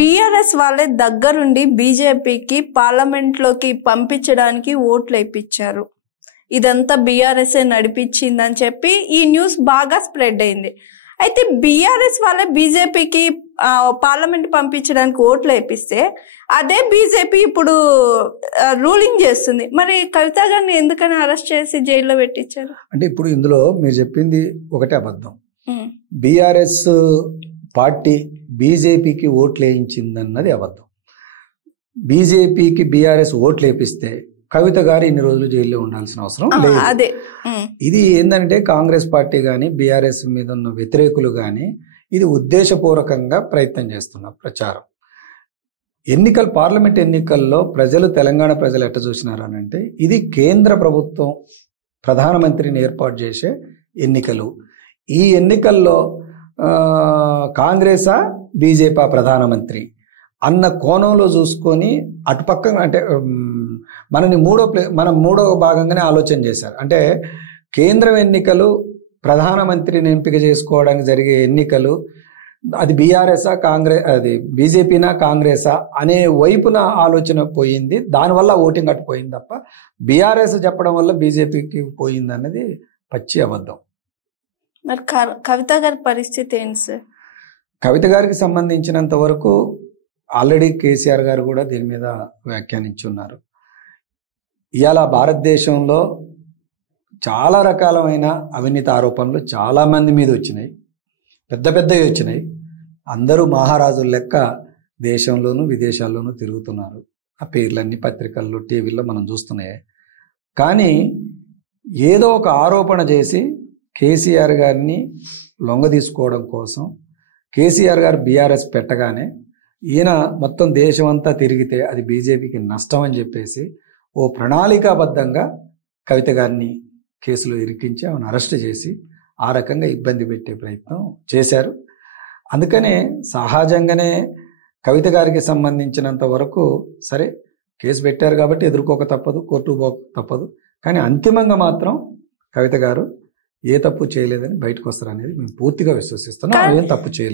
BRS వాళ్ళే దగ్గరుండి బీజేపీకి పార్లమెంట్ లోకి పంపించడానికి ఓట్లు వేయించారు. ఇదంతా బీఆర్ఎస్ నడిపించిందని చెప్పి ఈ న్యూస్ బాగా స్ప్రెడ్ అయింది. అయితే బీఆర్ఎస్ వాళ్ళే బీజేపీకి పార్లమెంట్ పంపించడానికి ఓట్లు వేపిస్తే అదే బీజేపీ ఇప్పుడు రూలింగ్ చేస్తుంది. మరి కవిత గారిని ఎందుకని అరెస్ట్ చేసి జైల్లో పెట్టించారు? అంటే ఇప్పుడు ఇందులో మీరు చెప్పింది ఒకటే అబద్ధం. బీఆర్ఎస్ పార్టీ బీజేపీకి ఓట్లు వేయించిందన్నది అబద్ధం. బీజేపీకి బీఆర్ఎస్ ఓట్లు వేపిస్తే కవిత గారు ఇన్ని రోజులు జైల్లో ఉండాల్సిన అవసరం లేదు. ఇది ఏంటంటే కాంగ్రెస్ పార్టీ కానీ బీఆర్ఎస్ మీద ఉన్న వ్యతిరేకులు కానీ ఇది ఉద్దేశపూర్వకంగా ప్రయత్నం చేస్తున్న ప్రచారం. పార్లమెంట్ ఎన్నికల్లో తెలంగాణ ప్రజలు ఎట్ట చూసినారు అని అంటే ఇది కేంద్ర ప్రభుత్వం ప్రధానమంత్రిని ఏర్పాటు చేసే ఎన్నికలు. ఈ ఎన్నికల్లో కాంగ్రెసా బీజేపీ ప్రధానమంత్రి అన్న కోణంలో చూసుకొని అటుపక్కన అంటే మనం మూడో భాగంగానే ఆలోచన చేశారు. అంటే కేంద్రం ఎన్నికలు ప్రధానమంత్రిని ఎంపిక చేసుకోవడానికి జరిగే ఎన్నికలు అది బీఆర్ఎస్ఆ కాంగ్రెస్ అది బీజేపీనా కాంగ్రెసా అనే వైపున ఆలోచన పోయింది. దానివల్ల ఓటింగ్ అటు పోయింది తప్ప బీఆర్ఎస్ చెప్పడం వల్ల బీజేపీకి పోయింది అన్నది పచ్చి అబద్ధం. మరి కవిత గారి పరిస్థితి ఏంటి సార్? కవిత గారికి సంబంధించినంత వరకు ఆల్రెడీ కేసీఆర్ గారు కూడా దీని మీద వ్యాఖ్యానించున్నారు. ఇవాళ భారతదేశంలో చాలా రకాలమైన అవినీతి ఆరోపణలు చాలా మంది మీద వచ్చినాయి, పెద్ద పెద్దవి వచ్చినాయి. అందరూ మహారాజుల లెక్క దేశంలోనూ విదేశాల్లోనూ తిరుగుతున్నారు. ఆ పేర్లన్నీ పత్రికల్లో టీవీల్లో మనం చూస్తున్నాయి. కానీ ఏదో ఒక ఆరోపణ చేసి కేసీఆర్ గారిని లొంగ తీసుకోవడం కోసం కేసీఆర్ గారు బీఆర్ఎస్ పెట్టగానే ఈయన మొత్తం దేశం అంతా తిరిగితే అది బీజేపీకి నష్టం అని చెప్పేసి ఓ ప్రణాళికాబద్ధంగా కవిత గారిని కేసులో ఇరికించి ఆమెను అరెస్ట్ చేసి ఆ రకంగా ఇబ్బంది పెట్టే ప్రయత్నం చేశారు. అందుకనే సహజంగానే కవిత గారికి సంబంధించినంత వరకు సరే కేసు పెట్టారు కాబట్టి ఎదుర్కోక తప్పదు, కోర్టు పోక తప్పదు. కానీ అంతిమంగా మాత్రం కవిత గారు ఏ తప్పు చేయలేదని బయటకు వస్తారనేది మేము పూర్తిగా విశ్వసిస్తున్నాం. ఏం తప్పు చేయలేదు.